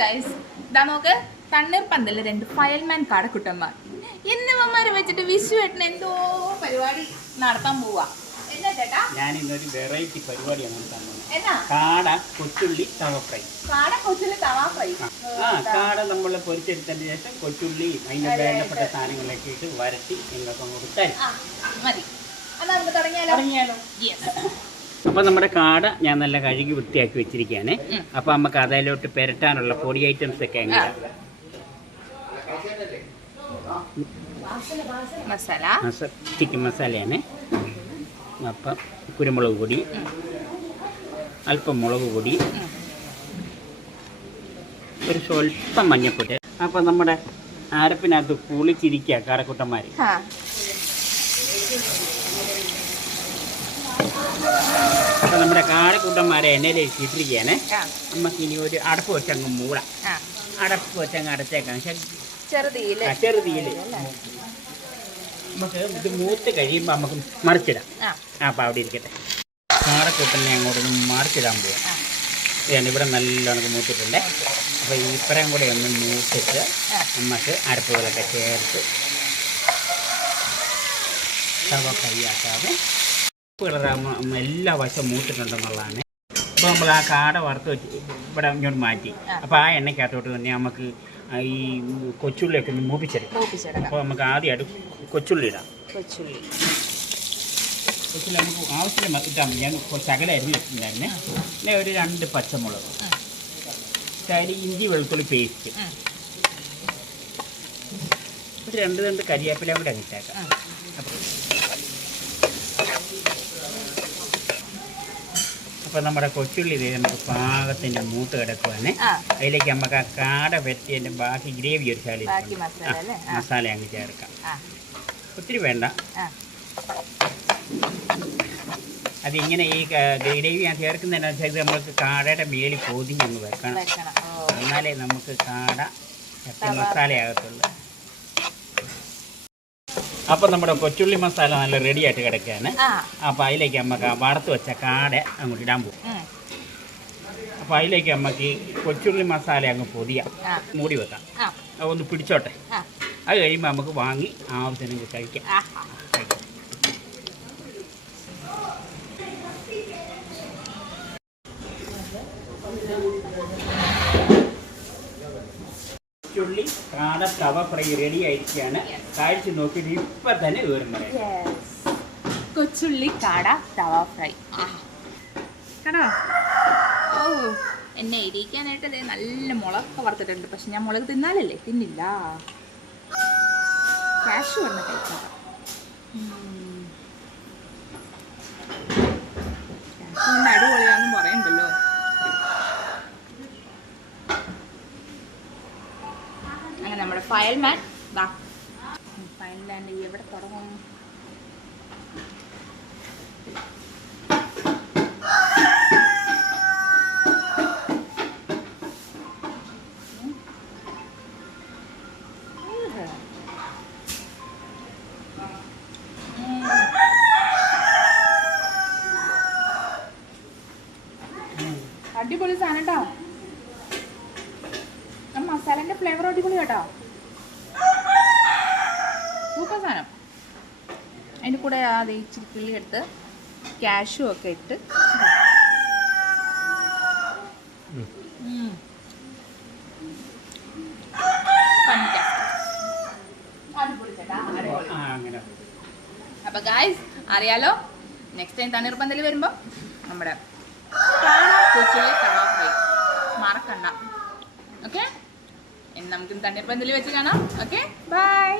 Guys ഇതാ നോക്ക്, തണ്ണീർപ്പന്തല് 2 ഫയൽമാൻ കാടക്കുട്ടന്മാർ എന്നിവന്മാരെ വെച്ചിട്ട് വിഷുവേട്ടന് എന്തോ പരിപാടി നടത്താൻ പോവാ. എന്നാ ചേട്ടാ? ഞാൻ ഇന്നൊരു വെറൈറ്റി പരിപാടിയാണ് നടത്താൻ പോകുന്നത്. കാട കൊച്ചുള്ളി തവ ഫ്രൈ. കാട കൊച്ചുള്ളി തവ ഫ്രൈ. കാട നമ്മൾ പൊരിച്ചെടുത്തതിന് ശേഷം കൊച്ചുള്ളി അതിന്റെ വേണ്ടപ്പെട്ട സാധനങ്ങളൊക്കെ ഇട്ട് വരട്ടി നിങ്ങൾക്ക് കൊടുത്താൽ മതി. എന്നാ നമുക്ക് തുടങ്ങിയാലോ? അപ്പൊ നമ്മുടെ കാട ഞാൻ നല്ല കഴുകി വൃത്തിയാക്കി വെച്ചിരിക്കുകയാണ്. അപ്പൊ നമുക്ക് അതിലോട്ട് പെരട്ടാനുള്ള പൊടി ഐറ്റംസ് ഒക്കെ എങ്ങനെയാണ്? ചിക്കൻ മസാലയാണ്. അപ്പം കുരുമുളക് പൊടി, അല്പം മുളക് പൊടി, ഒരു സ്വല്പം മഞ്ഞപ്പൊടി. അപ്പം നമ്മുടെ അരപ്പിനകത്ത് പുളിച്ചിരിക്കുക കാടക്കുട്ടന്മാർ. അപ്പം നമ്മുടെ കാടക്കുട്ടന്മാരെ എണ്ണയിൽ ഇട്ടിരിക്കുകയാണ്. നമുക്ക് ഇനി ഒരു അടപ്പ് വെച്ചങ്ങ് മൂടാം. അടപ്പ് വെച്ചങ്ങ് അടച്ചേക്കാം ചെറുതീയിൽ. നമുക്ക് ഇത് മൂത്ത് കഴിയുമ്പോൾ നമുക്ക് മറിച്ചിടാം. അപ്പം അവിടെ ഇരിക്കട്ടെ. കാടക്കൂട്ടനെ അങ്ങോട്ട് മറിച്ചിടാൻ പോവാം. ഇവിടെ നല്ലോണം മൂത്തിട്ടുണ്ട്. അപ്പോൾ ഇപ്പറയും കൂടെ ഒന്ന് മൂത്തിട്ട് നമുക്ക് അരപ്പുകളൊക്കെ ചേർത്ത് തവ ഫ്രൈയാക്കാതെ കളറാകുമ്പോൾ എല്ലാ വശം മൂത്തിട്ടുണ്ടെന്നുള്ളതാണ്. അപ്പോൾ നമ്മൾ ആ കാട വറുത്ത് വെച്ച് ഇവിടെ ഇങ്ങോട്ട് മാറ്റി. അപ്പോൾ ആ എണ്ണയ്ക്കകത്തോട്ട് തന്നെ നമുക്ക് ഈ കൊച്ചുള്ളിയൊക്കെ ഒന്ന് മൂപ്പിച്ചെടുക്കാം. അപ്പോൾ നമുക്ക് ആദ്യമായിട്ട് കൊച്ചുള്ളി ഇടാം. കൊച്ചുള്ളി നമുക്ക് ആവശ്യമില്ല ഇട്ടാൽ മതി. ഞാൻ ശകല അരിഞ്ഞ് വെച്ചിട്ടുണ്ടായിരുന്നേ. പിന്നെ ഒരു 2 പച്ചമുളക്, അതിൽ ഇഞ്ചി വെളുത്തുള്ളി പേസ്റ്റ്, ഒരു 2 തണ്ട് കരിവേപ്പില കൂടെ ഇട്ടേക്കാം. അപ്പോൾ നമ്മുടെ കൊച്ചുള്ളി നമുക്ക് പാകത്തിൻ്റെ മൂത്ത് കിടക്കുവാണ്. അതിലേക്ക് നമുക്ക് ആ കാട പറ്റിയതിൻ്റെ ബാക്കി ഗ്രേവി ഒരു മസാല അങ്ങ് ചേർക്കാം. ഒത്തിരി വേണ്ട. അതിങ്ങനെ ഈ ഗ്രേവി ഞാൻ ചേർക്കുന്നതിന് വെച്ചാൽ നമ്മൾക്ക് കാടയുടെ മേലിൽ പൊതിഞ്ഞ് അങ്ങ് വെക്കണം. എന്നാലേ നമുക്ക് കാട മസാലയാകത്തുള്ളൂ. അപ്പം നമ്മുടെ കൊച്ചുള്ളി മസാല നല്ല റെഡി ആയിട്ട് കിടക്കുകയാണ്. അപ്പം അതിലേക്ക് നമുക്ക് വറുത്ത് വെച്ച കാട അങ്ങോട്ട് ഇടാൻ പോകും. അപ്പം അതിലേക്ക് നമുക്ക് കൊച്ചുള്ളി മസാല അങ്ങ് പൊതിയാം, മൂടി വെക്കാം. ഒന്ന് പിടിച്ചോട്ടെ. അത് കഴിയുമ്പോൾ നമുക്ക് വാങ്ങി ആവശ്യത്തിന് കഴിക്കാം. കൊച്ചുള്ളി കാട തവ ഫ്രൈ റെഡി ആയിരിക്കുകയാണ്. കഴിച്ച് നോക്കിയിട്ട് ഇപ്പം തന്നെ വേറും പറയാം. കൊച്ചുള്ളി കാട തവ ഫ്രൈ കേട്ടോ. ഓ, എന്നെ ഇരിക്കാനായിട്ട് നല്ല മുളകൊക്കെ വറുത്തിട്ടുണ്ട്. പക്ഷെ ഞാൻ മുളക് തിന്നില്ല. കാഷ്യൂ ആണ് കഴിക്കാം. കാഷ്യൂ അടിപൊളിയാണെന്ന് പറയണ്ടല്ലോ. അങ്ങനെ നമ്മുടെ ഫയൽമാൻ എവിടെ തുടങ്ങും? അടിപൊളി സാധനം കേട്ടോ. മസാലന്റെ ഫ്ലേവർ അടിപൊളി കേട്ടോ. സൂപ്പർ സാധനം. അതിൻ്റെ കൂടെ അത് ഇച്ചിരി കിള്ളി എടുത്ത് കാഷ്യൂ ഒക്കെ ഇട്ട് അപ്പൊ ഗായ്സ് അറിയാലോ, നെക്സ്റ്റ് ടൈം തണ്ണീർപ്പന്തൽ വരുമ്പോൾ നമ്മുടെ കൊച്ചുള്ളി തവ ഫ്രൈ മറക്കണ്ട. ഓക്കെ, നമുക്ക് തണ്ണീർപ്പന്തൽ വെച്ച് കാണാം. Okay, by.